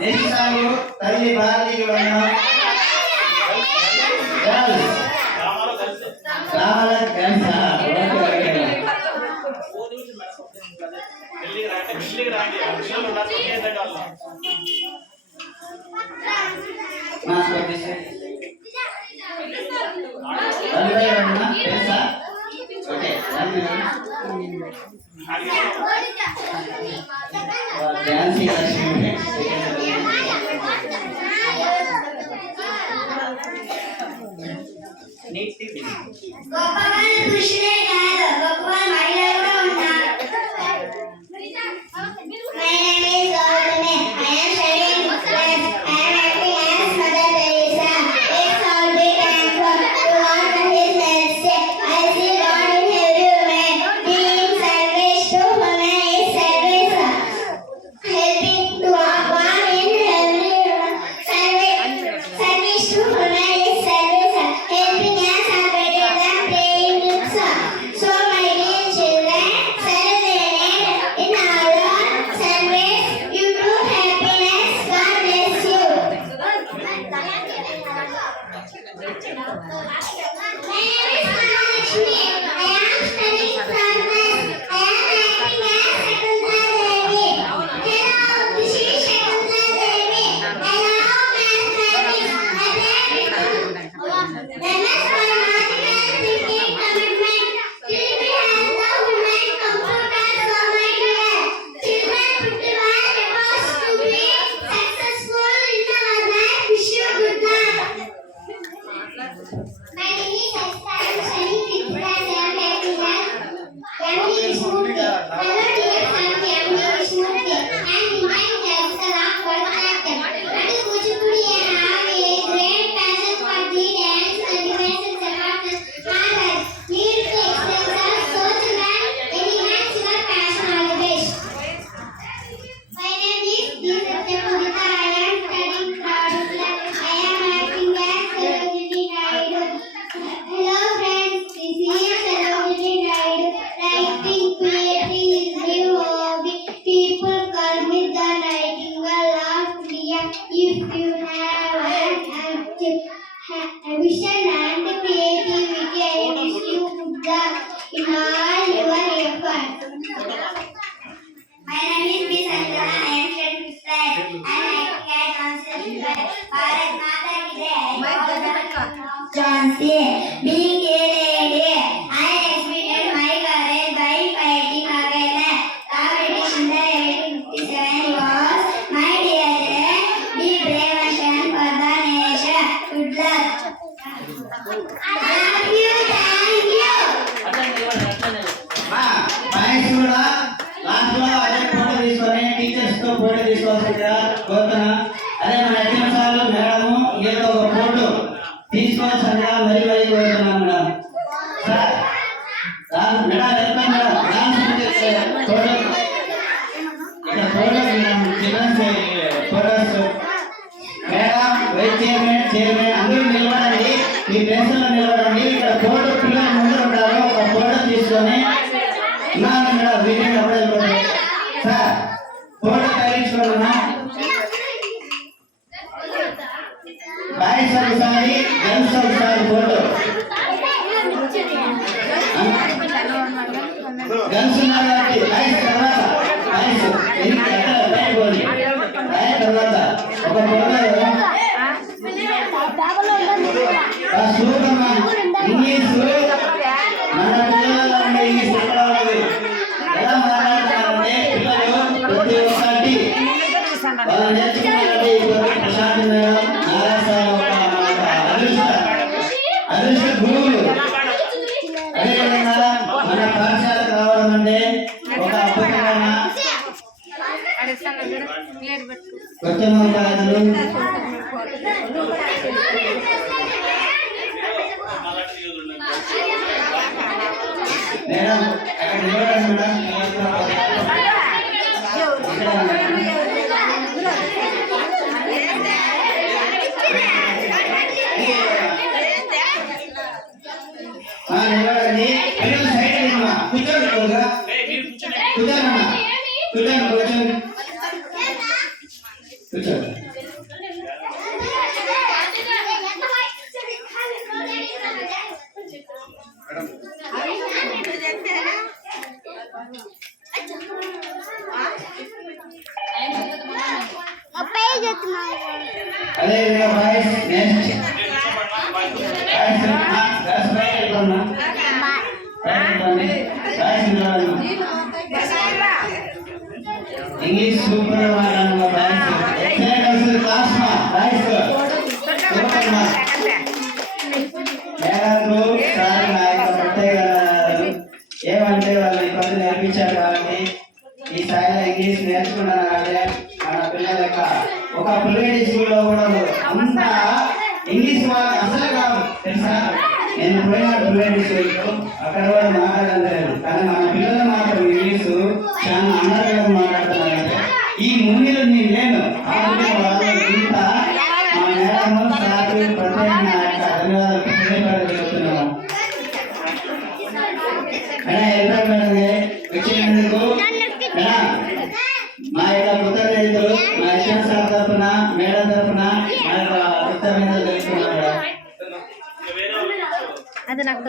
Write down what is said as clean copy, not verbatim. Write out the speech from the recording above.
Next song తల్లి భారతి కూర్చోండి కూర్చోండి కూర్చోండి. అదే boys next English super class మా బాయ్స్ మేడాలు సార్ నా యొక్క ప్రత్యేక ఏమంటే వాళ్ళు ఇబ్బంది నేర్పించారు కాబట్టి ఈ స్థాయిలో ఇంగ్లీష్ నేర్చుకున్నాను అంటే మన పిల్లల యొక్క ఒక ప్రైవేట్ స్కూల్లో కూడా అంతా ఇంగ్లీష్ వాళ్ళకి అసలు కాదు తెలుసా. నేను పోయిన ప్రైవేట్ స్కూల్లో అక్కడ కూడా మాట్లాడడం లేదు, కానీ మన పిల్లలు మాత్రం ఇంగ్లీషు చాలా అందరిగా మాట్లాడుతున్నారంటే ఈ మూవీలో నేను లేను కాబట్టి వాళ్ళు ఇంత మా మేడము సార్ ప్రత్యేకంగా నా యొక్క ధన్యవాదాలు చెప్తున్నాము. వచ్చినందుకు మా యొక్క కృతజ్ఞతలు మా ఇష్టం సార్ తరఫున మేడం తరఫున మా యొక్క కృతజ్ఞతలు తెలుసుకున్నాం. అది నాకు